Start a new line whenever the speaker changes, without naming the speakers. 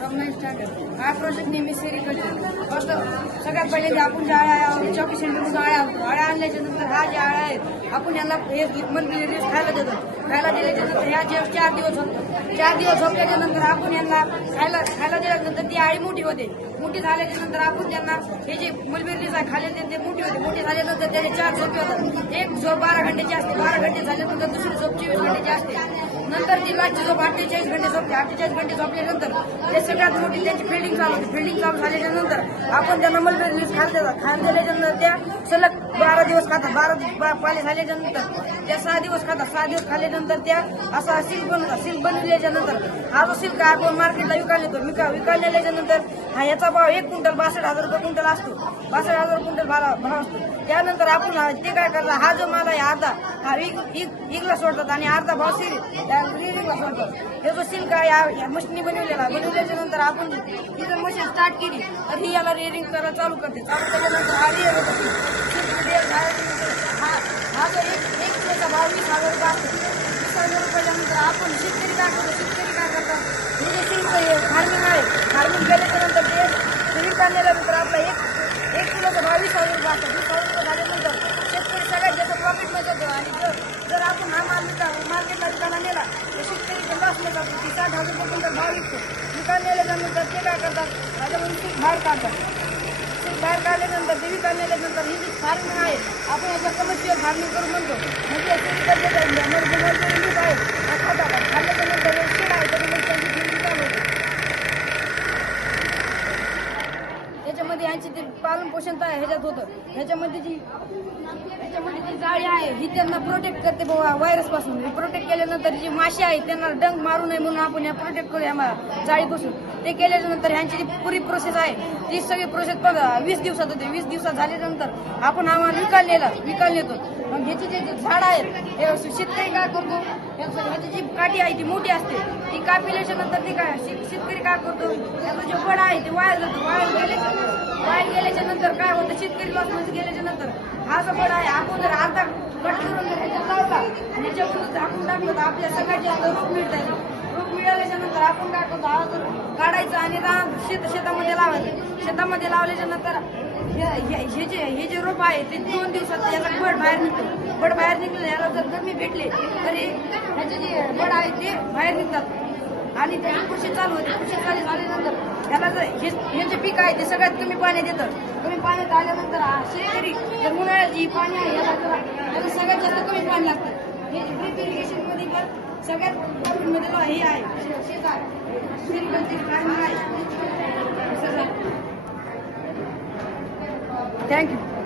From standard हा project नेहमी sericulture फक्त सगळ्यात पहिले ते आपण जाळ्या आळ्या चौकी सेंटरमधून आळ्या आणतो. आळ्या आणल्याच्या नंतर हा जे आळ्या आहेत आपण यांना हे मंथली दिवस खायला देतो. खायला दिल्याच्या नंतर ह्या जे चार दिवस झोपतात चार दिवस झोपल्याच्या नंतर आपण यांना खायला खायला दिल्यानंतर ती आळी मोठी होते. मोठी झाल्याच्यानंतर आपण त्यांना हे जे मलबेरलीच आहे खाल्ले ते मोठी होते. मोठी झाल्यानंतर त्याचे चार झोपे होतात. एक झोप बारा घंटेची असते बारा घंटे झाल्यानंतर दुसरी झोप चोवीस घंटेची असते नंतर ती लास्टची झोप अठ्ठेचाळीस घंटे झोपते अठ्ठेचाळीस घंटे झोपल्यानंतर ते सगळ्यात मोठी त्यांची फिल्डिंग चालू होती. फिल्डिंग चालू झाल्याच्यानंतर आपण त्यांना मलबेर न्यूज खाल देतात खाल दिल्याच्यानंतर त्या सलग बारा दिवस खातात. बारा पाले झाल्याच्यानंतर त्या सहा दिवस खातात. सहा दिवस खाल्ल्यानंतर त्या असा सिल्क बनवतात सिल्क बनवल्याच्या नंतर हा जो सिल्क आपण मार्केटला विकायला येतो. विका विकायला नंतर हा याचा भाव एक क्विंटल बासष्ट हजार रुपये क्विंटल असतो. बासष्ट हजार क्विंटल भाव भाव असतो. त्यानंतर आपण ते काय करतात? हा जो माल आहे अर्धा हा विकला इग- सोडतात आणि अर्धा भाव सिरी त्या रिरिंगला हे जो सिल्क या- मशीनी बनवलेला बनवल्याच्या नंतर आपण ही जर मशीन स्टार्ट केली. तर ही याला रिअरिंग करायला चालू करते. चालू केल्यानंतर हा रिअर होतो हा हा जो एक एक किलोचा भाव वीस हजार रुपये असतो वीस हजार रुपयाच्यानंतर आपण शेतकरी काय करतो? शेतकरी काय करतात हे जे सिल्क फार्मिंग आहे. फार्मिंग केल्याच्यानंतर ते ते विकायला नेल्यानंतर आपला एक एक किलोचा भाव वीस हजार रुपये असतो वीस हजार रुपये झाल्यानंतर शेतकरी सगळ्यात जास्त प्रॉफिटमध्ये जातो आणि जर जर आपण हा माल विका मार्केटला विकायला नेला तर शेतकरी लॉसला जातो ती साठ हजार रुपये क्विंटल भाव विकतो विकायला नेल्यानंतर ते काय करतात माझ्याकडून पीक बाहेर काढतात पीक बाहेर काढल्यानंतर ते विकायला नेल्यानंतर ही जी फार्मिंग आहे आपण याच्या कमर्शियल फार्मिंग करून म्हणतो म्हणजे सेरिकल्चर मजबूत आहे हा खातात खाल्ल्याच्या नंतर हे शेड आहे तरी मग त्यांची फिल्डिंग चालू होते त्याच्यामध्ये यांची ते पालन पोषण तर ह्याच्यात होतं. ह्याच्यामध्ये जी ह्याच्यामध्ये जी जाळी आहे ही त्यांना प्रोटेक्ट करते बाबा व्हायरसपासून प्रोटेक्ट केल्यानंतर जी माशी आहे त्यांना डंग मारू नये म्हणून आपण या प्रोटेक्ट करू या जाळीपासून. ते केल्याच्यानंतर ह्यांची जी पुरी प्रोसेस आहे ती सगळी प्रोसेस बघा वीस दिवसात होते. वीस दिवसात झाल्यानंतर आपण आम्हाला माल विकायला नेला. विकायला नेतो. मग ह्याचे जे जे झाड आहेत हे शेतकरी काय करतो? ह्याची जी काठी आहे ती मोठी असते. ती कापिल्याच्या नंतर ती काय शेतकरी काय करतो? त्याचं जे वड आहे ते वाया जातो. वाया गेले वाया गेल्याच्यानंतर काय होतं? शेतकरी लॉसमध्ये गेल्याच्यानंतर हा जो बड आहे आपण जर अर्धा कट करून ह्याच्यात लावला आणि झाकून टाकलं तर आपल्या सगळ्यात जास्त रोग मिळत आहे मिळाल्याच्या नंतर आपण काय करतो? काढायचं आणि रान शेत शेतामध्ये लावायचं. शेतामध्ये लावल्याच्या नंतर हे हे- हे जे हे जे रोप आहे ते दोन दिवसात याचा बड बाहेर निघतो. बड बाहेर निघलं याला जर गरमी भेटले तर ह्याचे जे बड आहे ते बाहेर निघतात. आणि त्याची कृषी चालू होते. कृषी चालू झाल्यानंतर याला जर हे हे जे पीक आहे ते सगळ्यात कमी पाणी देतं कमी पाण्यात आल्यानंतर शेतकरी जर उन्हाळ्यात जी पाणी आहे याला याला सगळ्यात जास्त कमी पाणी लागतं. हे ड्रिप इरिगेशनमध्ये पण सगळ्यात profit मध्ये हे आहे शे- शेत आहे सेरिकल्चर फार्मिंग आहे थँक्यू